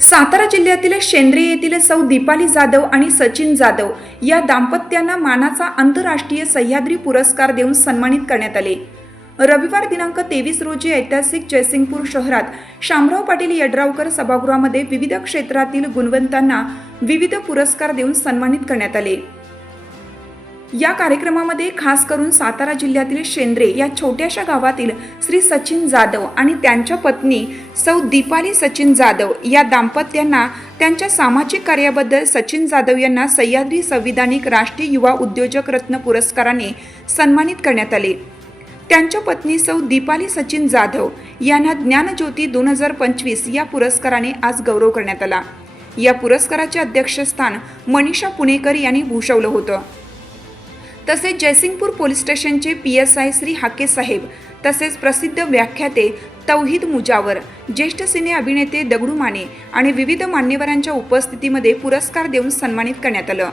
सातारा जिल्ह्यातील शेंद्रे येथील सौ दीपाली जाधव आणि सचिन जाधव या दाम्पत्यांना मानाचा आंतरराष्ट्रीय सह्याद्री पुरस्कार देऊन सन्मानित करण्यात आले. रविवार दिनांक तेवीस रोजी ऐतिहासिक जयसिंगपूर शहरात शामराव पाटील यड्रावकर सभागृहामध्ये विविध क्षेत्रातील गुणवंतांना विविध पुरस्कार देऊन सन्मानित करण्यात आले. या कार्यक्रमामध्ये खास करून सातारा जिल्ह्यातील शेंद्रे या छोट्याशा गावातील श्री सचिन जाधव आणि त्यांच्या पत्नी सौ दीपाली सचिन जाधव या दाम्पत्यांना त्यांच्या सामाजिक कार्याबद्दल सचिन जाधव यांना सह्याद्री संविधानिक राष्ट्रीय युवा उद्योजक रत्न पुरस्काराने सन्मानित करण्यात आले. त्यांच्या पत्नी सौ दीपाली सचिन जाधव यांना ज्ञानज्योती दोन हजार पंचवीस या पुरस्काराने आज गौरव करण्यात आला. या पुरस्काराचे अध्यक्षस्थान मनीषा पुणेकर यांनी भूषवलं होतं. तसेच जयसिंगपूर पोलीस स्टेशनचे P S I Shri Hake साहेब तसेच प्रसिद्ध व्याख्याते तौहीद मुजावर ज्येष्ठ सिने अभिनेते दगडू माने आणि विविध मान्यवरांच्या उपस्थितीमध्ये पुरस्कार देऊन सन्मानित करण्यात आलं.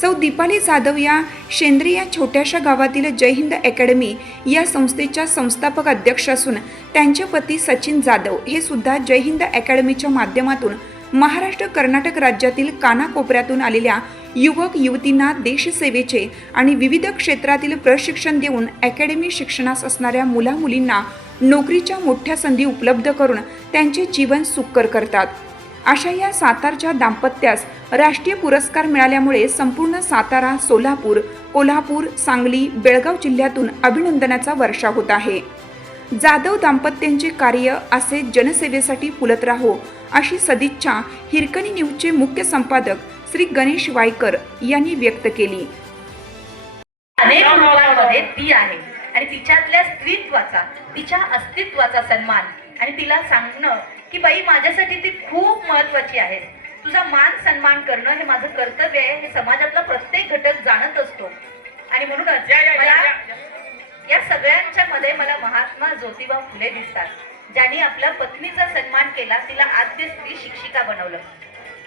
सौ दीपाली जाधव या शेंद्री या छोट्याशा गावातील जय हिंद अकॅडमी या संस्थेच्या संस्थापक अध्यक्ष असून त्यांचे पती सचिन जाधव हे सुद्धा जय हिंद अकॅडमीच्या माध्यमातून महाराष्ट्र कर्नाटक राज्यातील कानाकोपऱ्यातून आलेल्या युवक युवतींना देशसेवेचे आणि विविध क्षेत्रातील प्रशिक्षण देऊन अकॅडमी शिक्षणास असणाऱ्या मुलामुलींना नोकरीच्या मोठ्या संधी उपलब्ध करून त्यांचे जीवन सुकर करतात. अशा या सातारच्या दाम्पत्यास राष्ट्रीय पुरस्कार मिळाल्यामुळे संपूर्ण सातारा सोलापूर कोल्हापूर सांगली बेळगाव जिल्ह्यातून अभिनंदनाचा वर्षा होत आहे. जाधव दाम्पत्यांचे कार्य असे जनसेवेसाठी फुलत राहो अशी सदिच्छा हिरकणी न्यूजचे मुख्य संपादक श्री गणेश वायकर यांनी व्यक्त केली. अनेक ती आहे आणि तिच्यातल्या स्त्रीत्वाचा तिच्या अस्तित्वाचा सन्मान आणि तिला सांगणं की बाई माझ्यासाठी ती खूप महत्वाची आहे. तुझा मान सन्मान करणं हे माझं कर्तव्य आहे. हे समाजातला प्रत्येक घटक जाणत असतो. आणि म्हणूनच मला या सगळ्यांच्या मध्ये मला महात्मा ज्योतिबा फुले दिसतात. ज्यांनी आपल्या पत्नीचा सन्मान केला तिला आद्य स्त्री शिक्षिका बनवलं.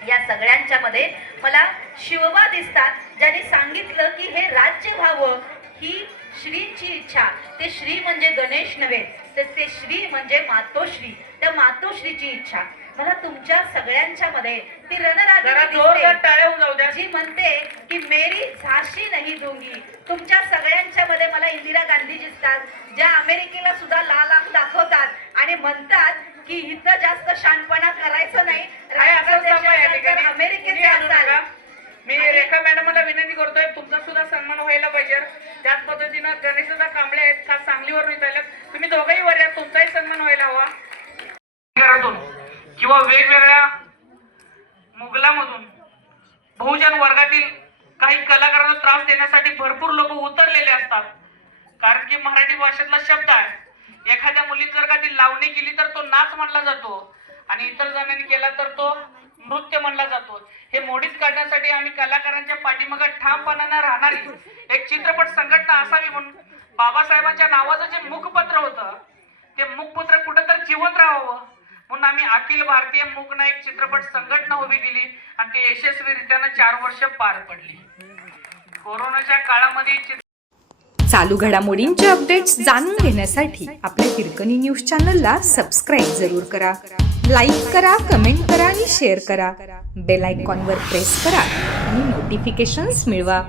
या सगळ्यांच्या मध्ये मला शिवबा दिसतात ज्यांनी सांगितलं की हे राज्य व्हावं ही श्रीची इच्छा. ते श्री म्हणजे गणेश नव्हे तर ते श्री म्हणजे मातोश्री. त्या मातोश्रीची इच्छा. मला तुमच्या सगळ्यांच्या मध्ये ती द्या. जी म्हणते की मेरी झाशी नाही दूंगी तुमच्या सगळ्यांच्या मध्ये मला इंदिरा गांधी दिसतात ज्या अमेरिकेला सुद्धा लाल दाखवतात आणि म्हणतात की इथं जास्त शानपणा करायचं नाही. अमेरिकेत सांगलीवरून इथं तुम्ही दोघंही वर या तुमचाही सन्मान व्हायला हवा. घरातून किंवा वेगवेगळ्या मुघलामधून बहुजन वर्गातील काही कलाकारांना त्रास देण्यासाठी भरपूर लोक उतरलेले असतात. कारण की मराठी भाषेतला शब्द आहे. एखाद्या मुलीत जर का ती लावणी केली तर तो नाच म्हणला जातो आणि इतर जणांनी केला तर तो नृत्य म्हणला जातो. हे मोडीत काढण्यासाठी आम्ही कलाकारांच्या पाठीमागे ठामपणानं राहणारी एक चित्रपट संघटना असावी म्हणून बाबासाहेबांच्या नावाचं जे मुखपत्र होतं ते मुखपत्र कुठंतरी जिवंत राहावं. म्हणून आम्ही अखिल भारतीय मूकनायक चित्रपट संघटना उभी केली आणि ते यशस्वीरित्यानं चार वर्ष पार पडली. कोरोनाच्या काळामध्ये चित्र चालू घडामोडींचे अपडेट्स जाणून घेण्यासाठी आपल्या हिरकणी न्यूज चॅनलला सबस्क्राईब जरूर करा. लाईक करा कमेंट करा आणि शेअर करा. बेल आयकॉनवर प्रेस करा आणि नोटिफिकेशन्स मिळवा.